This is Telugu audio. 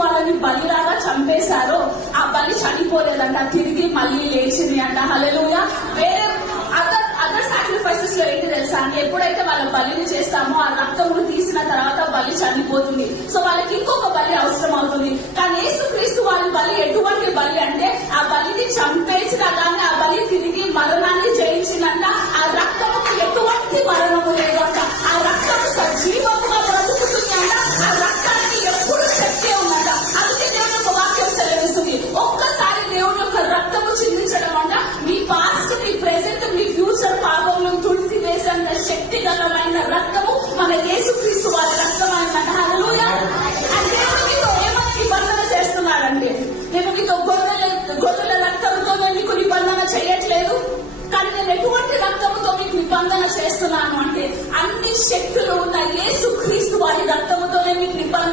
వాళ్ళని బలిలాగా చంపేశారో ఆ బలి చనిపోలేదంట, తిరిగి మళ్ళీ లేచింది అంట. హల్లెలూయా. వేరే అదర్ సాక్రిఫైసెస్ లో ఏంటి తెలుసా అండి, ఎప్పుడైతే వాళ్ళ బలిని చేస్తామో ఆ రక్తమును తీసిన తర్వాత బలి చనిపోతుంది. సో వాళ్ళకి ఇంకొక బలి అవసరం అవుతుంది. కానీ యేసుక్రీస్తు వారి బలి ఎటువంటి బలి అంటే ఆ బలిని చంపేసినా కానీ ఆ బలి తిరిగి మరణాన్ని జయించిందంట. ఆ రక్తముకు ఎటువంటి మరణము లేదు అంట. ఆ రక్తము సజీవముగా బ్రతుకుతుంది అంట. ఆ రక్తానికి ఎప్పుడు శక్తి ఉందంట. అందుకే దేవుని యొక్క వాక్యం సెలవిస్తుంది, ఒక్కసారి దేవుని యొక్క రక్తము చిందించడం అంట మీ పాస్ట్, మీ ప్రెసెంట్, మీ ఫ్యూచర్ పాపములను తుడిసి వేసేంత శక్తిగలమైన రక్తము మన యేసుక్రీస్తు వారి రక్తం అన్నమాట. హల్లెలూయా. దేవుడు మీతో ఏమని నిబంధన చేస్తున్నాడంటే, నేను మీతో గొర్రెల రక్తంతో నేను మీకు నిబంధన చేయట్లేదు, కానీ నేను ఎటువంటి రక్తముతో మీకు నిబంధన చేస్తున్నాను అంటే అన్ని శక్తులు ఉన్న యేసుక్రీస్తు వారి రక్తముతో మీకు నిబంధన